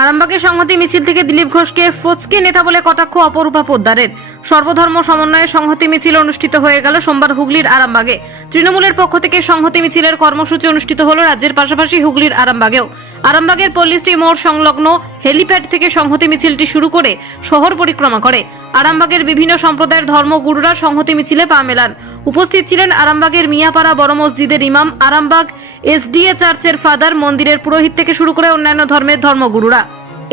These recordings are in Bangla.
আরামবাগের সংহতি মিছিল থেকে দিলীপ ঘোষকে ফচকে নেতা বলে কটাক্ষ অপরূপা পোদ্দারের। সর্বধর্ম সমন্বয়ে সংহতি মিছিল অনুষ্ঠিত হয়ে গেল সোমবার হুগলির আরামবাগে। তৃণমূলের পক্ষ থেকে সংহতি মিছিলের কর্মসূচি অনুষ্ঠিত হলো রাজ্যের পাশাপাশি হুগলির আরামবাগেও। আরামবাগের পল্লীশ্রী মোড় সংলগ্ন হেলিপ্যাড থেকে সংহতি মিছিলটি শুরু করে শহর পরিক্রমা করে। আরামবাগের বিভিন্ন সম্প্রদায়ের ধর্মগুরুরা সংহতি মিছিলে পা মেলান। উপস্থিত ছিলেন আরামবাগের মিয়াপাড়া বড় মসজিদের ইমাম, আরামবাগ এসডিএ চার্চের ফাদার, মন্দিরের পুরোহিত থেকে শুরু করে অন্যান্য ধর্মের ধর্মগুরুরা।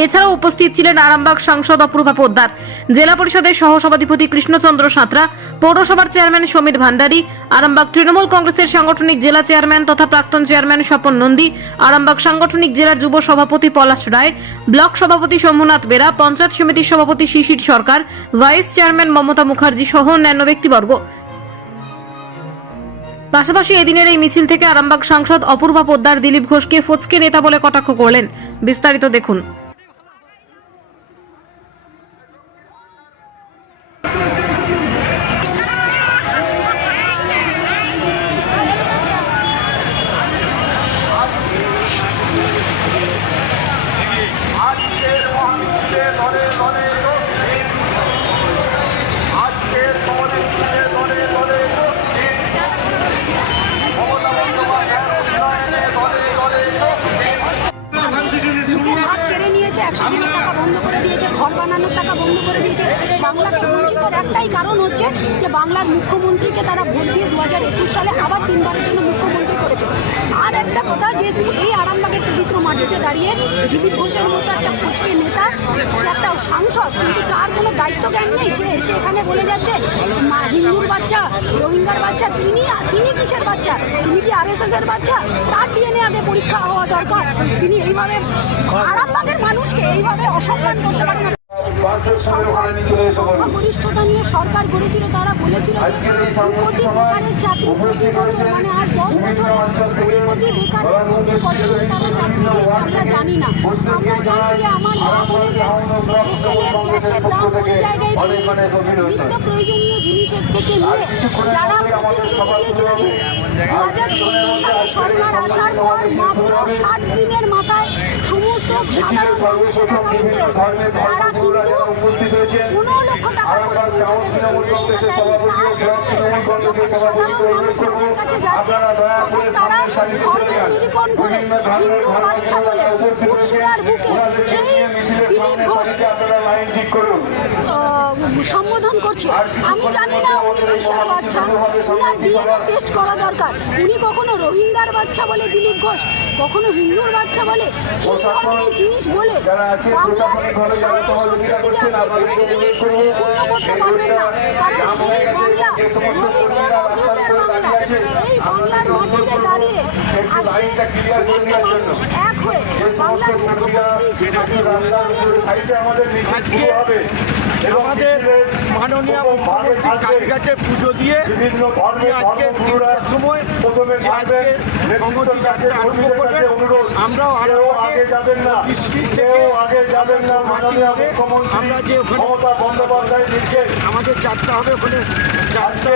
এছাড়াও উপস্থিত ছিলেন আরামবাগ সাংসদ অপরূপা পোদ্দার, জেলা পরিষদের সহসভাধিপতি কৃষ্ণচন্দ্র সাঁতরা, পৌরসভার চেয়ারম্যান সমিত ভান্ডারী, আরামবাগ তৃণমূল কংগ্রেসের সাংগঠনিক জেলা চেয়ারম্যান তথা প্রাক্তন চেয়ারম্যান স্বপন নন্দী, আরামবাগ সাংগঠনিক জেলার যুব সভাপতি পলাশ রায়, ব্লক সভাপতি শম্ভুনাথ বেরা, পঞ্চায়েত সমিতির সভাপতি শিশির সরকার, ভাইস চেয়ারম্যান মমতা মুখার্জি সহ অন্যান্য ব্যক্তিবর্গ। পাশাপাশি এদিনের এই মিছিল থেকে আরামবাগ সাংসদ অপূর্বা পোদ্দার দিলীপ ঘোষকে ফচকে নেতা বলে কটাক্ষ করলেন। বিস্তারিত দেখুন। ভাত কেড়ে নিয়েছে, 100 দিনের টাকা বন্ধ করে দিয়েছে, ঘর বানানোর টাকা বন্ধ করে দিয়েছে। বাংলাকে বঞ্চিতর একটাই কারণ হচ্ছে যে বাংলার মুখ্যমন্ত্রীকে তারা ভোট দিয়ে 2021 সালে আবার 3 বারের জন্য মুখ্যমন্ত্রী করেছে। আর একটা কথা, যে এই আরামবাগের পবিত্র মাটিতে দাঁড়িয়ে দিলীপ ঘোষের মতো একটা ফচকে নেতা, সে একটা সাংসদ, কিন্তু তার কোনো দায়িত্ব জ্ঞান নেই। সে এসে এখানে বলে যাচ্ছে হিন্দুর বাচ্চা, রোহিঙ্গার বাচ্চা। তিনি কিসের বাচ্চা? তিনি কি RSS এর বাচ্চা? তার ডিএনএ আগে পরীক্ষা হওয়া দরকার। তিনি এইভাবে আরামবাগের মানুষকে এইভাবে অসম্মান করতে পারে না। সংখ্যাগরিষ্ঠতা নিয়ে সরকার গড়েছিল, তারা বলেছিল যে 2 কোটি বেকারের চাকরি প্রতি বছর, মানে আজ 10 বছরে 20 কোটি বেকারের মধ্যে কজনকে তারা চাকরি দিয়েছে আমরা জানি না। আমরা জানি যে আমার মা বোনেদের এসএলের গ্যাসের দাম কোন জায়গায় পৌঁছেছে। নিত্য প্রয়োজনীয় জিনিসের থেকে নিয়ে যারা প্রতিশ্রুতি দিয়েছিল যে 2014 সালে সরকার আসার পর মাত্র 60 দিনের মাথায় সমস্ত সাধারণ মানুষের অ্যাকাউন্টে তারা কিন্তু 15 লক্ষ টাকা করে পৌঁছে দেবে, কিন্তু সেটা দেয়নি। যখন সাধারণ মানুষ তাদের কাছে যাচ্ছে তখন তারা ধর্মের নিরূপণ করে হিন্দু বাচ্চা বলে মুর্শিদার বুকে এই দিলীপ ঘোষ সম্বোধন করছে। আমি জানি না উনি কিসের বাচ্চা, ওনার ডিএনএ টেস্ট করা দরকার। উনি কখনো রোহিঙ্গার বাচ্চা বলে দিলীপ ঘোষ, কখনো হিন্দুর বাচ্চা বলে, এই ধরনের জিনিস বলে বাংলার শান্তি সম্প্রীতিকে পূর্ণ করতে পারবেন না। কারণ এই বাংলা রবীন্দ্র নজরুলের বাংলা। এই বাংলার মাটিতে দাঁড়িয়ে আজকে সমস্ত মানুষ এক হয়ে বাংলার মুখ্যমন্ত্রী যেভাবে আমাদের মাননীয় মুখ্যমন্ত্রী কালীঘাটে পুজো দিয়ে আজকে 3টার সময় আজকে সংহতি যাত্রা আরম্ভ করবেন। আমরাও আরামবাগে ডিস্ট্রিক্ট থেকে আমরা যে ওখানে আমাদের যাত্রা হবে, ওখানে যাত্রা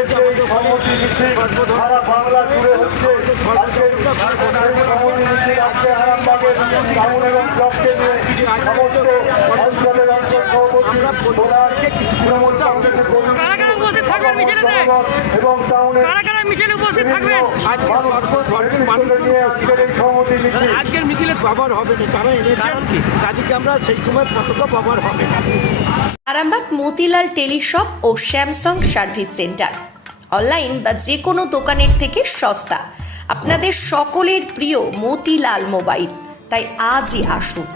আজকের মিছিলে ব্যবহার হবে না, যারা এনেছেন তাদেরকে আমরা সেই সময় পতাকা ব্যবহার হবে না। আরামবাগ মতিলাল টেলিশপ ও স্যামসাং সার্ভিস সেন্টার, অনলাইন বা যে কোনো দোকানের থেকে সস্তা। আপনাদের সকলের প্রিয় মতিলাল মোবাইল, তাই আজই আসুন।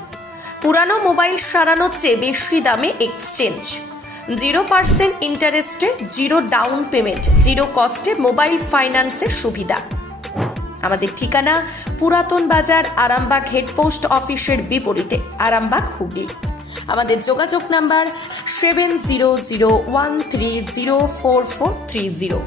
পুরানো মোবাইল সারানোর চেয়ে বেশি দামে এক্সচেঞ্জ, 0% ইন্টারেস্টে, 0 ডাউন পেমেন্ট, 0 কস্টে মোবাইল ফাইন্যান্সের সুবিধা। আমাদের ঠিকানা পুরাতন বাজার, আরামবাগ হেডপোস্ট অফিসের বিপরীতে, আরামবাগ, হুগলি। আমাদের যোগাযোগ নাম্বার 7001304430।